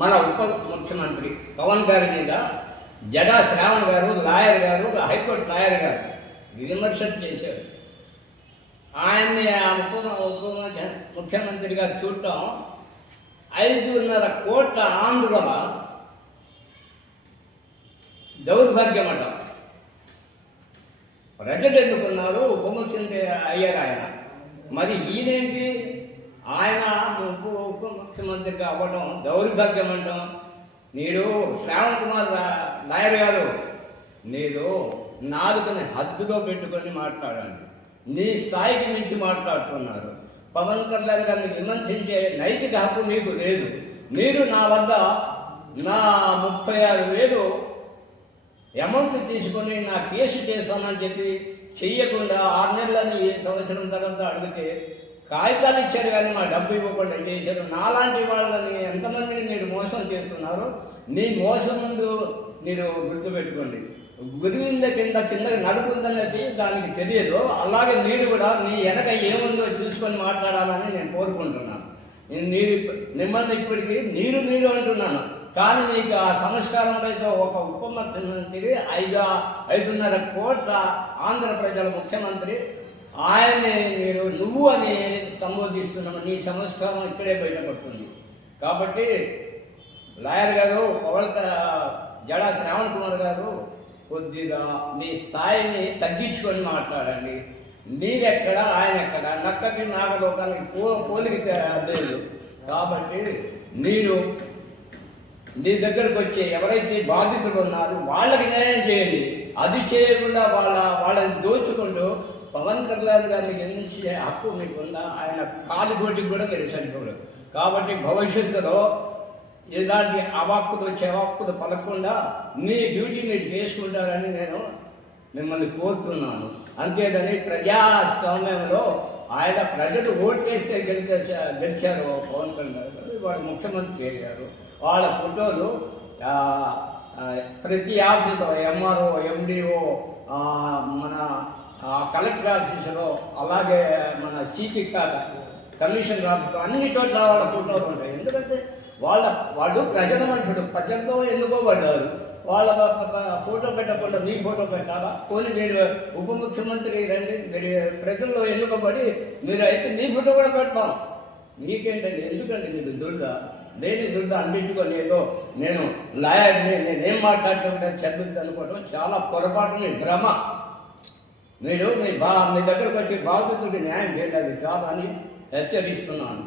మన ఉప ముఖ్యమంత్రి పవన్ గారి మీద జడా శ్రావణ్ గారు లాయర్ గారు హైకోర్టు లాయర్ గారు విమర్శలు చేశారు. ఆయన్ని ఉప ముఖ్యమంత్రిగా చూడటం 5.5 కోట్ల ఆంధ్రుల దౌర్భాగ్యం అట. ప్రజలు ఎందుకున్నారు, ఉప ముఖ్యమంత్రి అయ్యారు ఆయన. మరి ఈయనేంటి, ఆయన ఉప ముఖ్యమంత్రిగా అవ్వడం దౌర్భాగ్యం అంటాం. మీరు శ్రావణ్ కుమార్ లాయర్ గారు, మీరు నాలుగుని హద్దులో పెట్టుకొని మాట్లాడండి. నీ స్థాయికి మించి మాట్లాడుతున్నారు. పవన్ కళ్యాణ్ గారిని విమర్శించే నైతిక హక్కు మీకు లేదు. మీరు నా వద్ద నా 36,000 అమౌంట్ తీసుకొని నా కేసు చేస్తానని చెప్పి చెయ్యకుండా 6 నెలలని సంవత్సరం తర్వాత అడిగితే కాగితాలు ఇచ్చారు కానీ మా డబ్బు ఇవ్వకుండా చేశారు. నాలాంటి వాళ్ళని ఎంతమందిని మీరు మోసం చేస్తున్నారు. నీ మోసం ముందు మీరు గుర్తుపెట్టుకోండి. గురివింద కింద చిన్నగా నడుపుందనేది దానికి తెలియదు. అలాగే మీరు కూడా మీ వెనక ఏముందో చూసుకొని మాట్లాడాలని నేను కోరుకుంటున్నాను. మిమ్మల్ని ఇప్పటికీ మీరు అంటున్నాను, కానీ మీకు ఆ సంస్కారంలో ఒక ఉప ముఖ్యమంత్రి 5.5 కోట్ల ఆంధ్ర ప్రజల ముఖ్యమంత్రి, ఆయన్ని మీరు నువ్వు అని సంబోధిస్తున్నాము. నీ సంస్కారం ఇక్కడే బయటపడుతుంది. కాబట్టి లాయర్ గారు, జడా శ్రావణ్ కుమార్ గారు, కొద్దిగా మీ స్థాయిని తగ్గించుకొని మాట్లాడండి. నీవెక్కడ ఆయన ఎక్కడ, నక్కకి నాగలోకానికి పోలిక లేదు. కాబట్టి మీరు నీ దగ్గరకు వచ్చి ఎవరైతే బాధితులు ఉన్నారో వాళ్ళకి న్యాయం చేయండి. అది చేయకుండా వాళ్ళని దోచుకుంటూ పవన్ కళ్యాణ్ గారిని గెలిచే హక్కు మీకుందా? ఆయన కాలుగోటికి కూడా మీరు సరిపోలేదు. కాబట్టి భవిష్యత్తులో ఇలాంటి అవాక్కులు చెవాక్కులు పలకుండా మీ డ్యూటీ మీరు చేసుకుంటారని నేను మిమ్మల్ని కోరుతున్నాను. అంతేగాని ప్రజాస్వామ్యంలో ఆయన ప్రజలు ఓటు వేస్తే గెలిచారు పవన్ కళ్యాణ్ గారు, వాడు ముఖ్యమంత్రి అయ్యారు. వాళ్ళ ఫోటోలు ప్రతి ఆఫీసులో ఎంఆర్ఓ, ఎండిఓ, మన కలెక్టర్ ఆఫీసులో, అలాగే మన సిటీ కమిషనర్ ఆఫీసులో అన్ని చోట్ల వాళ్ళ ఫోటోలు ఉంటాయి. ఎందుకంటే వాళ్ళు ప్రజల మనుషుడు, ప్రజలతో ఎన్నుకోబడ్డారు. వాళ్ళ ఫోటో పెట్టకుండా మీ ఫోటో పెట్టాలా? పోనీ మీరు ఉప ముఖ్యమంత్రి రండి, మీరు ప్రజల్లో ఎన్నుకోబడి మీరు అయితే మీ ఫోటో కూడా పెడతాం. మీకేంటండి, ఎందుకండి మీకు దుర్ద? దేని దుర్ద అందించుకొని ఏదో నేను లాయర్ని, నేనేం మాట్లాడుతుంటే చెడ్డది అనుకోవడం చాలా పొరపాటు, మీ భ్రమ. మీరు మీ దగ్గరకు వచ్చి బాధితుడికి న్యాయం చేయాలి చాలా అని హెచ్చరిస్తున్నాను.